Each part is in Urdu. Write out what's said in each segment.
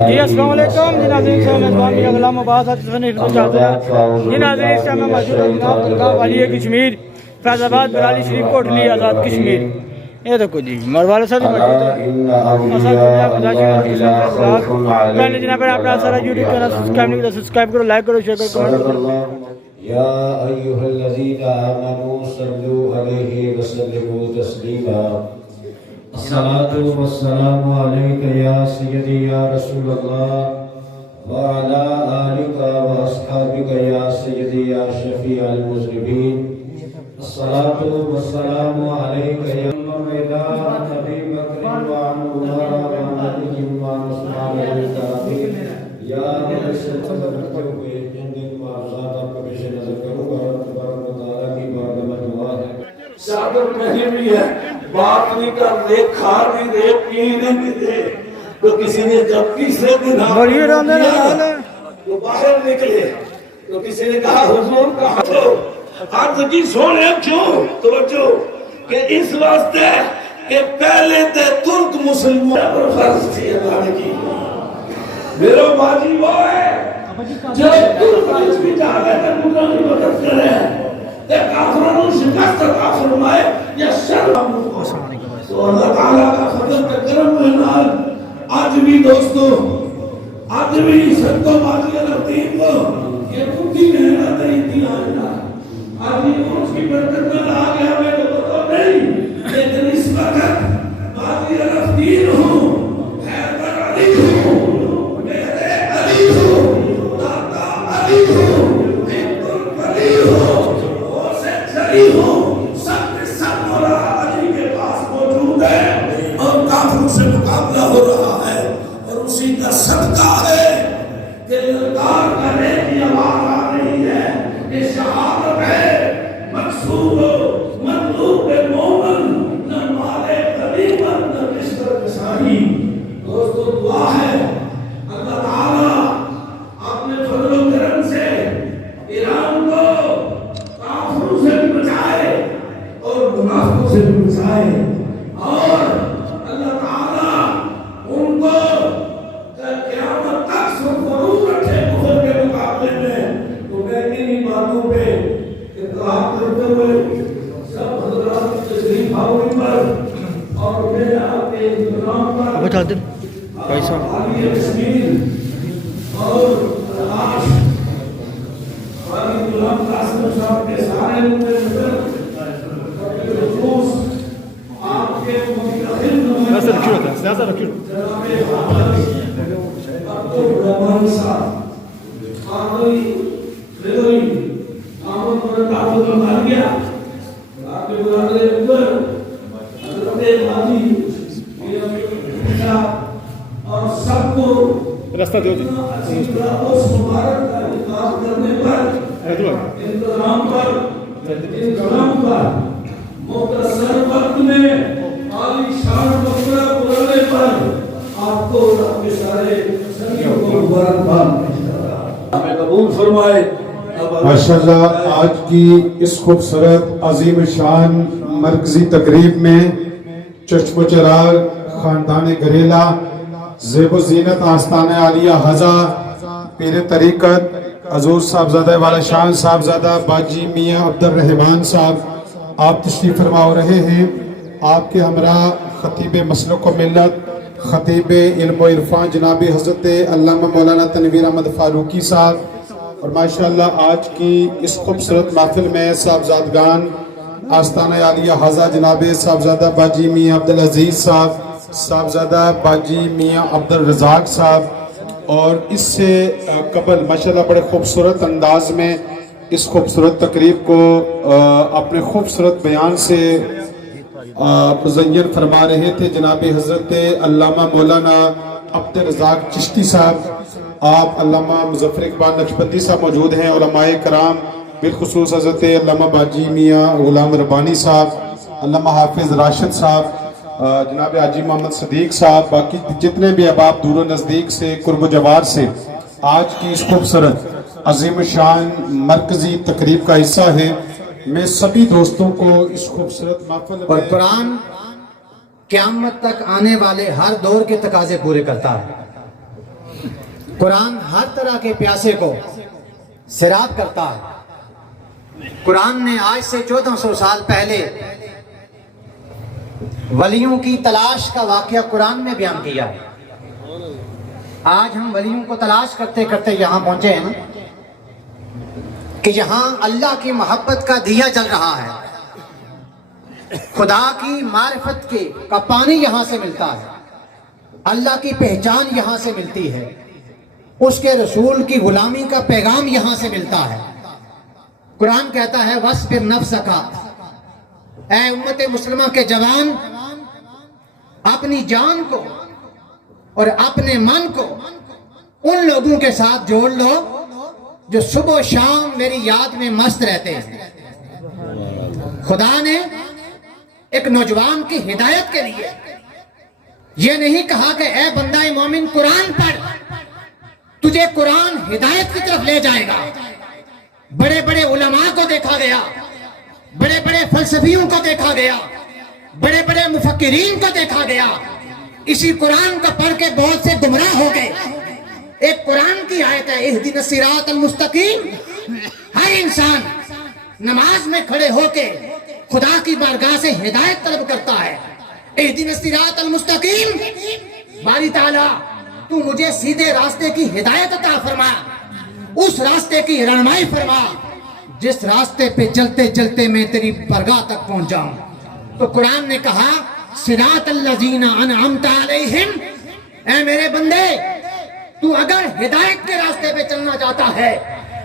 جی السلام علیکم جی ناظرین سے میزبان بھی غلام عباس چاہتے ہیں جی ناظرین اس ٹائم میں موجود ہوں جناب درگاہ والی کشمیر فیض آباد برالی شریف کوٹلی آزاد کشمیر یہ دیکھو جی مروالا صاحب موجود ہے پہلے جناب اپنا سارا یوٹیوب چینل سبسکرائب کرو لائک کرو شیئر کرو کمنٹ کرو یا ایھا الذین آمنوا صلوا علیہ وسلموا تسلیما الصلاة والسلام علیک یا سیدی یا رسول اللہ وعلی آلک واصحابک یا سیدی یا شفیع المذنبین الصلاة والسلام علیک یا مردان ابی بکر وعن عمر وعن علی وعن عثمان الکریم یا رسول اللہ چادر پہنی بھی ہے بات نہیں کر دے کھا بھی دے پینے بھی دے تو کسی نے جب تیسرے دن تو باہر نکلے تو کسی نے کہا حضور کہاں ہو عرض کی سونے کیوں توجہ کہ اس واسطے کہ پہلے تے ترک مسلمان پر فرض تھی اللہ کی میرا باجی وہ ہے جب ترک اس بھی جاگے تے مدرانی مدد کرے تے کافرانوں شکست عطا فرمائے یا شرم تو اللہ تعالیٰ کا فضل کا کرم ہے آج بھی دوستو آج بھی سنتوں باجی الدین کو یہ کتی محنت نہیں تھی آج بھی اس کی برکت میں آ گیا میں تو پتہ نہیں لیکن اس وقت باجی الدین ہوں حیدر علی ہوں میرے علی ہوں داتا علی ہوں ہندر علی ہوں سب مولا علی کے پاس موجود ہے اور کافروں سے مقابلہ ہو رہا ہے اور اسی کا صدقہ ہے کہ للکار کرنے کی آواز آ رہی ہے کہ شہادت ہے مقصود مطلوب مومن نہ مال غنیمت نہ بستر کسائی دوستو دعا ہے اللہ تعالیٰ اپنے فضل و کرم سے ایران کو کافروں سے بھی بچائے اور منافقوں سے بھی بچائے اور اللہ تعالیٰ ان کو قیامت تک سرفروش رکھے کفر کے مقابلے میں تو میں انہی باتوں پہ اطلاع کرتے ہوئے سب حضرات تشریف آوری پر اور میرے آپ کے انتظام پر عالی کشمیر اور تلاش والی غلام قاسم صاحب کے سارے نظر خصوص آپ کے منتخب جناب عبدالرحمان صاحب آمدی فیدوی آمد مرد آفت مار گیا آپ کے برادر اکبر حضرت حاجی اور سب کو رستہ دیو جی اس مبارک کا انتظام کرنے پر انتظام پر مختصر وقت میں عالی شان مقبرہ بلانے پر آپ کو رب کے سارے سنگیوں کو مبارکباد ہمیں قبول فرمائے ماشاءاللہ آج کی اس خوبصورت عظیم شان مرکزی تقریب میں چشم و چراغ خاندان گریلا زیب و زینت آستان عالیہ حضا پیر طریقت حضور صاحبزادہ والا شان صاحبزادہ باجی میاں عبدالرحمان صاحب آپ تشریف فرما رہے ہیں آپ کے ہمراہ خطیب مسلک و ملت خطیب علم و عرفان جناب حضرت علامہ مولانا تنویر احمد فاروقی صاحب اور ماشاءاللہ آج کی اس خوبصورت محفل میں صاحبزادگان آستانہ عالیہ حضا جناب صاحبزادہ باجی میاں عبدالعزیز صاحب صاحبزادہ باجی میاں عبدالرزاق صاحب اور اس سے قبل ماشاءاللہ بڑے خوبصورت انداز میں اس خوبصورت تقریب کو اپنے خوبصورت بیان سے مزین فرما رہے تھے جناب حضرت علامہ مولانا عبدالرزاق چشتی صاحب آپ علامہ مظفر اقبال نقشبندی صاحب موجود ہیں علماء کرام بالخصوص حضرت علامہ باجی میاں غلام ربانی صاحب علامہ حافظ راشد صاحب جناب حاجی محمد صدیق صاحب باقی جتنے بھی احباب دور و نزدیک سے قرب و جوار سے آج کی اس خوبصورت عظیم شان مرکزی تقریب کا حصہ ہے میں سبھی دوستوں کو اس خوبصورت محفل اور قرآن قیامت تک آنے والے ہر دور کے تقاضے پورے کرتا ہے. قرآن ہر طرح کے پیاسے کو سیراب کرتا ہے۔ قرآن نے آج سے 1400 سال پہلے ولیوں کی تلاش کا واقعہ قرآن میں بیان کیا ہے۔ آج ہم ولیوں کو تلاش کرتے کرتے یہاں پہنچے ہیں کہ یہاں اللہ کی محبت کا دیا جل رہا ہے، خدا کی معرفت کا پانی یہاں سے ملتا ہے، اللہ کی پہچان یہاں سے ملتی ہے، اس کے رسول کی غلامی کا پیغام یہاں سے ملتا ہے۔ قرآن کہتا ہے وَاصْبِرْ نَفْسَكَ، اے امت مسلمہ کے جوان، اپنی جان کو اور اپنے من کو ان لوگوں کے ساتھ جوڑ لو جو صبح و شام میری یاد میں مست رہتے ہیں۔ خدا نے ایک نوجوان کی ہدایت کے لیے یہ نہیں کہا کہ اے بندہ مومن قرآن پڑھ، تجھے قرآن ہدایت کی طرف لے جائے گا۔ بڑے بڑے علماء کو دیکھا گیا، بڑے بڑے فلسفیوں کو دیکھا گیا، بڑے بڑے مفکرین کو دیکھا گیا، اسی قرآن کو پڑھ کے بہت سے گمراہ ہو گئے۔ ایک قرآن کی آیت ہے اہدنا الصراط المستقیم، ہر انسان نماز میں کھڑے ہو کے خدا کی بارگاہ سے ہدایت طلب کرتا ہے۔ اہدنا الصراط المستقیم، باری تعالیٰ تو مجھے سیدھے راستے کی ہدایت عطا فرما، اس راستے کی رہنمائی فرما جس راستے پہ چلتے چلتے میں تیری بارگاہ تک پہنچ جاؤں۔ تو قرآن نے کہا صراط الذین انعمت علیہم، اے میرے بندے تو اگر ہدایت کے راستے پہ چلنا چاہتا ہے،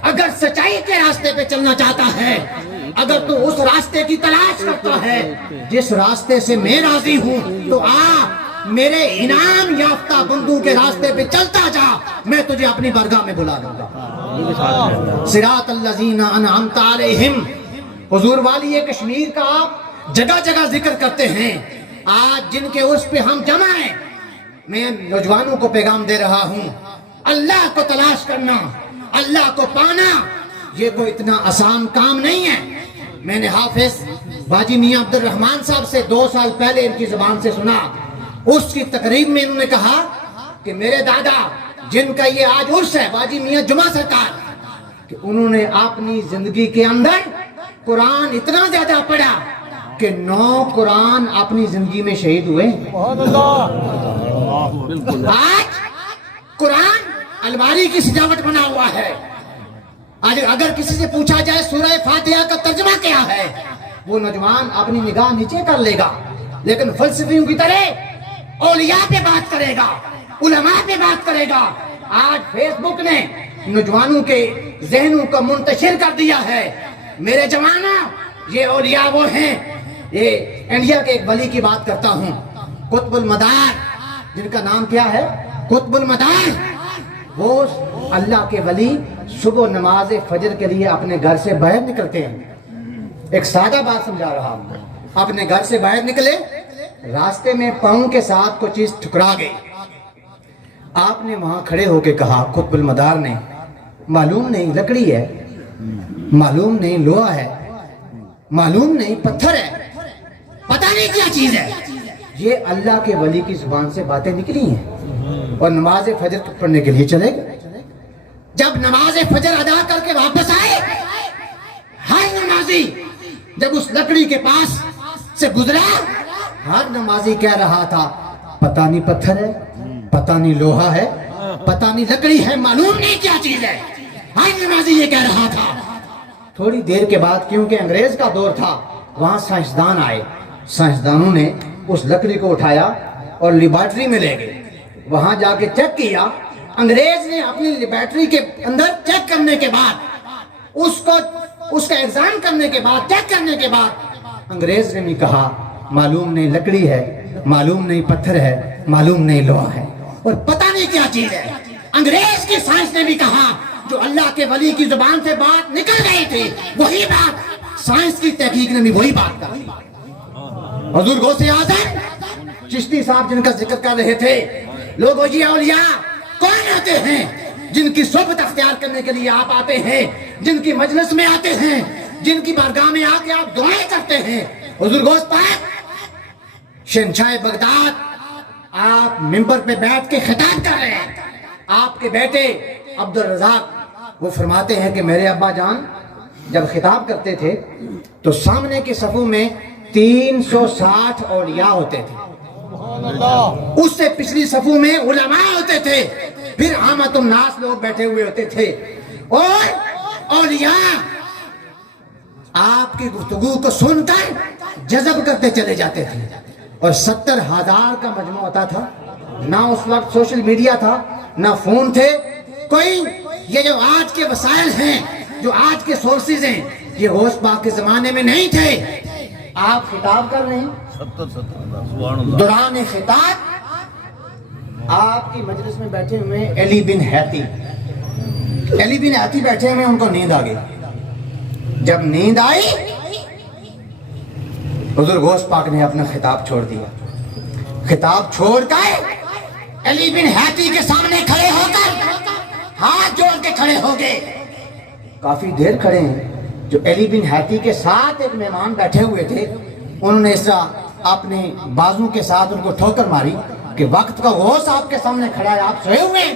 اگر سچائی کے راستے پہ چلنا چاہتا ہے، اگر تو اس راستے کی تلاش کرتا ہے جس راستے سے میں راضی ہوں، تو آ میرے انعام یافتہ بندوں کے راستے پہ چلتا جا، میں تجھے اپنی بارگاہ میں بلا لوں گا۔ صراط الذین انعمت علیہم، حضور والی کشمیر کا آپ جگہ جگہ ذکر کرتے ہیں۔ آج جن کے اس پہ ہم جمع ہیں، میں نوجوانوں کو پیغام دے رہا ہوں، اللہ کو تلاش کرنا، اللہ کو پانا یہ کوئی اتنا آسان کام نہیں ہے۔ میں نے حافظ باجی میاں عبد الرحمن صاحب سے 2 سال پہلے ان کی زبان سے سنا، اس کی تقریب میں انہوں نے کہا کہ میرے دادا جن کا یہ آج عرس ہے، باجی میاں جمعہ سرکار، کہ انہوں نے اپنی زندگی کے اندر قرآن اتنا زیادہ پڑھا کہ 9 قرآن اپنی زندگی میں شہید ہوئے۔ آج قرآن الماری کی سجاوٹ بنا ہوا ہے۔ آج اگر کسی سے پوچھا جائے سورہ فاتحہ کا ترجمہ کیا ہے، وہ نوجوان اپنی نگاہ نیچے کر لے گا، لیکن فلسفیوں کی طرح اولیاء پہ بات کرے گا، علماء پہ بات کرے گا۔ آج فیس بک نے نوجوانوں کے ذہنوں کو منتشر کر دیا ہے۔ میرے جوانوں، یہ اولیاء وہ ہیں، یہ انڈیا کے ایک ولی کی بات کرتا ہوں، قطب المدار، جن کا نام کیا ہے؟ قطب المدار۔ وہ اللہ کے ولی صبح نماز فجر کے لیے اپنے گھر سے باہر نکلتے ہیں۔ ایک سادہ بات سمجھا رہا ہوں، اپنے گھر سے باہر نکلے، راستے میں پاؤں کے ساتھ کوئی چیز ٹھکرا گئی، آپ نے وہاں کھڑے ہو کے کہا، قطب المدار نے، معلوم نہیں لکڑی ہے، معلوم نہیں لوہا ہے، معلوم نہیں پتھر ہے، پتہ نہیں کیا چیز ہے۔ یہ اللہ کے ولی کی زبان سے باتیں نکلی ہیں، اور نماز فجر پڑھنے کے لیے چلے گئے۔ جب نماز فجر ادا کر کے واپس آئے، ہر نمازی جب اس لکڑی کے پاس سے گزرا، ہر نمازی کہہ رہا تھا پتہ نہیں پتھر ہے، پتہ نہیں لوہا ہے، پتہ نہیں لکڑی ہے، معلوم نہیں کیا چیز ہے، ہر نمازی یہ کہہ رہا تھا۔ تھوڑی دیر کے بعد، کیونکہ انگریز کا دور تھا، وہاں سائنسدان آئے، سائنسدانوں نے اس لکڑی کو اٹھایا اور لیبارٹری میں لے گئے، وہاں جا کے چیک کیا۔ انگریز نے اپنی لیبارٹری کے اندر چیک کرنے کے بعد، اس کا ایگزام کرنے کے بعد، چیک کرنے کے بعد، انگریز نے بھی کہا معلوم نہیں لکڑی ہے، معلوم نہیں پتھر ہے، معلوم نہیں لوہا ہے، اور پتہ نہیں کیا چیز ہے۔ انگریز کی سائنس نے بھی کہا، جو اللہ کے ولی کی زبان سے بات نکل گئی تھی، وہی بات سائنس کی تحقیق نے بھی وہی بات کہی۔ حضور غوث اعظم چشتی صاحب جن کا ذکر کر رہے تھے، لوگوں جی اولیاء کون آتے ہیں جن کی صحبت اختیار کرنے کے لیے آپ آتے ہیں، جن کی مجلس میں آتے ہیں، جن کی بارگاہ میں آ کے آپ دعائیں کرتے ہیں۔ حضور غوث پاک شہنشاہ بغداد، آپ منبر پہ بیٹھ کے خطاب کر رہے ہیں، آپ کے بیٹے عبد الرزاق وہ فرماتے ہیں کہ میرے ابا جان جب خطاب کرتے تھے تو سامنے کے صفوں میں 360 اولیاء ہوتے تھے، اس سے پچھلی صفوں میں علماء ہوتے تھے، پھر عامت الناس لوگ بیٹھے ہوئے ہوتے تھے، اور اولیاء آپ کی گفتگو کو سن کر جذب کرتے چلے جاتے تھے، اور 70,000 کا مجمع ہوتا تھا۔ نہ اس وقت سوشل میڈیا تھا، نہ فون تھے، کوئی یہ جو آج کے وسائل ہیں، جو آج کے سورسز ہیں، یہ غوث پاک کے زمانے میں نہیں تھے۔ آپ خطاب کر رہے ہیں، دوران خطاب آپ کی مجلس میں بیٹھے ہوئے علی بن حیتی بیٹھے ہوئے، ان کو نیند آ گئی۔ جب نیند آئی حضور غوث پاک نے اپنا خطاب چھوڑ دیا، خطاب چھوڑ کر علی بن حیتی کے سامنے کھڑے ہو کر ہاتھ جوڑ کے کھڑے ہو گئے۔ کافی دیر کھڑے ہیں۔ جو علی بن حیتی کے ساتھ ایک مہمان بیٹھے ہوئے تھے، انہوں نے اس طرح اپنے بازو کے ساتھ ان کو ٹھوکر ماری کہ وقت کا غوث آپ کے سامنے کھڑا ہے، آپ سوئے ہوئے ہیں۔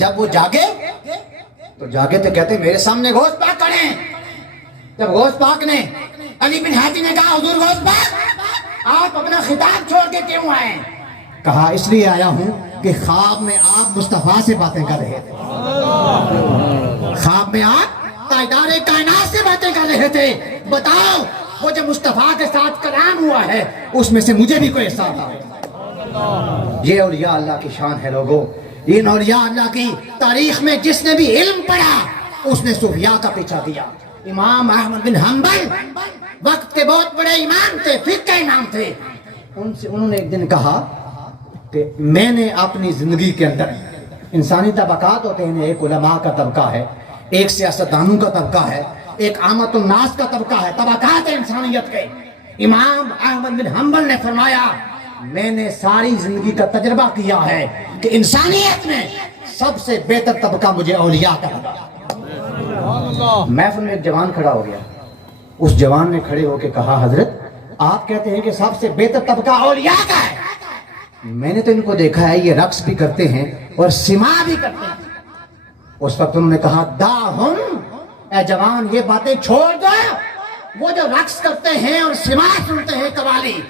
جب وہ جاگے تو کہتے میرے سامنے غوث پاک کھڑے ہیں۔ جب غوث پاک نے علی بن حیتی نے کہا حضور غوث پاک آپ اپنا خطاب چھوڑ کے کیوں آئے؟ کہا اس لیے آیا ہوں کہ خواب میں آپ مصطفیٰ سے باتیں کر رہے تھے، خواب میں آپ تاجدار کائنات سے باتیں کر رہے تھے، بتاؤ وہ جو مصطفیٰ کے ساتھ کلام ہوا ہے اس میں سے مجھے بھی کوئی احساس آتا۔ یہ اولیاء اللہ کی شان ہے لوگوں۔ ان اولیاء اللہ کی تاریخ میں جس نے بھی علم پڑھا اس نے صوفیاء کا پیچھا کیا۔ امام احمد بن حنبل وقت کے بہت بڑے امام تھے، فقہ امام تھے۔ انہوں نے ایک دن کہا کہ میں نے اپنی زندگی کے اندر انسانی طبقات ہوتے ہیں، ایک علماء کا طبقہ ہے، ایک سیاستدانوں کا طبقہ ہے، ایک عامت الناس کا طبقہ ہے، طبقات انسانیت کے۔ امام احمد بن حنبل نے فرمایا میں نے ساری زندگی کا تجربہ کیا ہے کہ انسانیت میں سب سے بہتر طبقہ مجھے اولیاء کا لگا۔ محفل میں ایک جوان کھڑا ہو گیا، اس جوان نے کھڑے ہو کے کہا حضرت آپ کہتے ہیں کہ سب سے بہتر طبقہ اولیاء کا ہے، میں نے تو ان کو دیکھا ہے یہ رقص بھی کرتے ہیں اور سما بھی کرتے ہیں۔ اس وقت انہوں نے کہا داہم، اے جوان یہ باتیں چھوڑ دو، وہ جو رقص کرتے ہیں اور سما سنتے ہیں قوالی،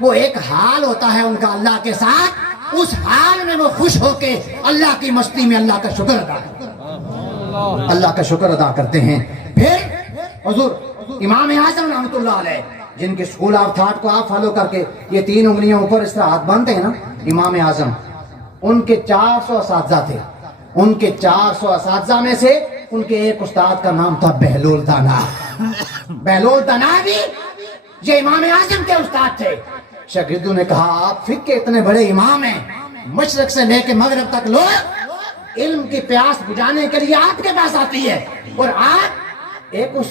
وہ ایک حال ہوتا ہے ان کا اللہ کے ساتھ، اس حال میں وہ خوش ہو کے اللہ کی مستی میں اللہ کا شکر ادا کرتے ہیں، اللہ کا شکر ادا کرتے ہیں۔ پھر حضور امام اعظم رحمۃ اللہ علیہ جن کے سکول آف تھاٹ کو آپ فالو کر کے یہ 3 انگلیاں اوپر اس طرح ہاتھ باندھتے ہیں نا، امام اعظم، ان کے 400 اساتذہ تھے، ان کے 400 اساتذہ میں سے ان کے ایک استاد کا نام تھا بہلول دانا۔ بہلول دانا بھی یہ امام اعظم کے استاد تھے۔ شاگردوں نے کہا آپ فقہ کے اتنے بڑے امام ہیں، مشرق سے لے کے مغرب تک لوگ علم کی پیاس بجھانے کے لیے آپ کے پاس آتی ہے، اور آپ ایک اس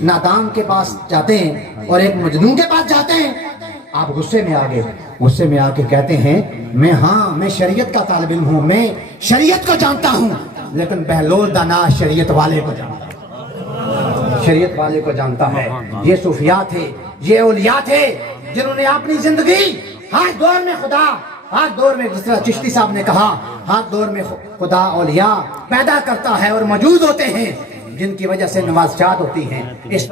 نادان کے پاس جاتے ہیں اور ایک مجنون کے پاس جاتے ہیں۔ آپ غصے میں آ کے کہتے ہیں میں شریعت کا طالب علم ہوں، میں شریعت کو جانتا ہوں، لیکن بہلول دانا شریعت والے کو جانتا ہے، شریعت والے کو جانتا ہے۔ یہ صوفیاء تھے، یہ اولیاء تھے جنہوں نے اپنی زندگی ہر دور میں خدا، ہر دور میں جس طرح چشتی صاحب نے کہا ہر دور میں خدا اولیاء پیدا کرتا ہے اور موجود ہوتے ہیں جن کی وجہ سے نوازشات ہوتی ہیں۔ اس